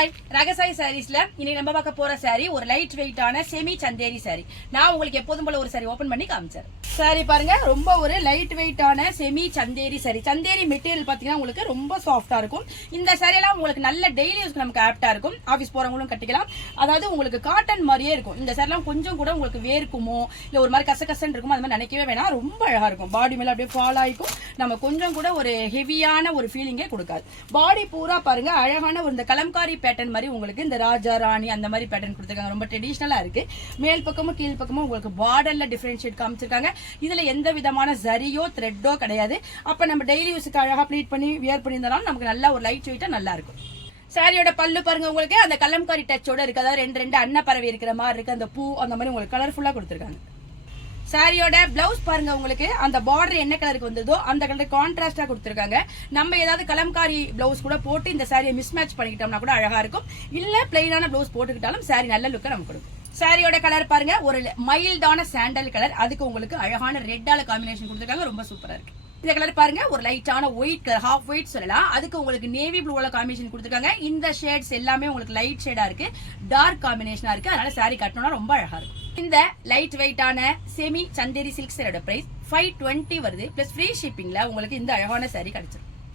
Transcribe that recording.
Hi ரகசாய் சாரீஸ்ல இன்னைக்கு நம்ம பார்க்க போற சாரி ஒரு லைட் வெயிட்டான செமி சந்தேரி சாரி. நான் உங்களுக்கு எப்போதும் போல ஒரு சாரி ஓபன் பண்ணி காமிச்சேன். சாரி பாருங்க, ரொம்ப ஒரு லைட் வெயிட்டான semi Chanderi sorry. Chanderi material பாத்தீங்கன்னா உங்களுக்கு ரொம்ப சாஃப்டா இருக்கும். இந்த சாரி எல்லாம் உங்களுக்கு நல்ல டெய்லி யூஸ்க்கு நமக்கு ஆப்டா இருக்கும். ஆபீஸ் போறவங்களும் கட்டிக்கலாம். அதாவது உங்களுக்கு காட்டன் மாதிரியே இருக்கும். இந்த சாரி எல்லாம் கொஞ்சம் கூட உங்களுக்கு வேர்க்குமோ இல்ல ஒரு மாதிரி கசகசன்னு இருக்குமோ அது மாதிரி நினைக்கவே வேணாம். ரொம்ப அழகா இருக்கும். பாடி மேல அப்படியே ஃபால் ஆயிக்கும். நம்ம கொஞ்சம் கூட ஒரு ஹெவியான ஒரு ஃபீலிங்கே கொடுக்காது. பாடி பூரா பாருங்க அழகான ஒரு இந்த கலம்காரி பேட்டர்ன் மாதிரி உங்களுக்கு இந்த ராஜா ராணி அந்த மாதிரி பேட்டர்ன் கொடுத்துருக்காங்க. ரொம்ப ட்ரெடிஷனலா இருக்கு. மேல் பக்கமும் கீழ் பக்கமும் உங்களுக்கு பார்டர்ல டிஃபரன்ஷியேட் காமிச்சிருக்காங்க. இதுல எந்த விதமான ஜரியோ த்ரெட்டோ கிடையாது. அப்ப நம்ம டெய்லி யூஸுக்கு அழகா ப்ளீட் பண்ணி வியர் பண்ணியிருந்தாலும் நமக்கு நல்லா ஒரு லைட் வெயிட்டா நல்லா இருக்கும். சாரியோட பல்லு பாருங்க, உங்களுக்கு அந்த கலம்காரி டச்சோட இருக்கு. அதாவது ரெண்டு அன்னப்பறவை இருக்கிற மாதிரி இருக்கு. அந்த பூ அந்த மாதிரி உங்களுக்கு கலர்ஃபுல்லா கொடுத்துருக்காங்க. சாரியோட பிளவுஸ் பாருங்க, உங்களுக்கு அந்த பார்டர் என்ன கலருக்கு வந்ததோ அந்த கலர் கான்ட்ராஸ்டா கொடுத்துருக்காங்க. நம்ம ஏதாவது கலம்காரி பிளவுஸ் கூட போட்டு இந்த சாரியை மிஸ் மேட்ச் பண்ணிக்கிட்டோம்னா கூட அழகா இருக்கும். இல்ல பிளைனான பிளவுஸ் போட்டுக்கிட்டாலும் சாரி நல்ல லுக்கை நமக்கு கொடுக்கும். சாரியோட கலர் பாருங்க, ஒரு மைல்டான சாண்டல் கலர். அதுக்கு உங்களுக்கு அழகான ரெட்டால காம்பினேஷன் கொடுத்துருக்காங்க. ரொம்ப சூப்பரா இருக்கு. இந்த கலர் பாருங்க, ஒரு லைட்டான ஒயிட் கலர், ஹாஃப் ஒயிட் சொல்லலாம். அதுக்கு உங்களுக்கு நேவி ப்ளூல காம்பினேஷன் கொடுத்துருக்காங்க. இந்த ஷேட்ஸ் எல்லாமே உங்களுக்கு லைட் ஷேடா இருக்கு, டார்க் காம்பினேஷனா இருக்கு. அதனால சாரி கட்டணும்னா ரொம்ப அழகா இருக்கும். இந்த லைட் வெயிட்டான செமி சந்தேரி சில்க் சாரியோட பிரைஸ் 520 வருது. பிளஸ் ஃப்ரீ ஷிப்பிங்ல உங்களுக்கு இந்த அழகான சாரி கிடைச்சிருக்கு.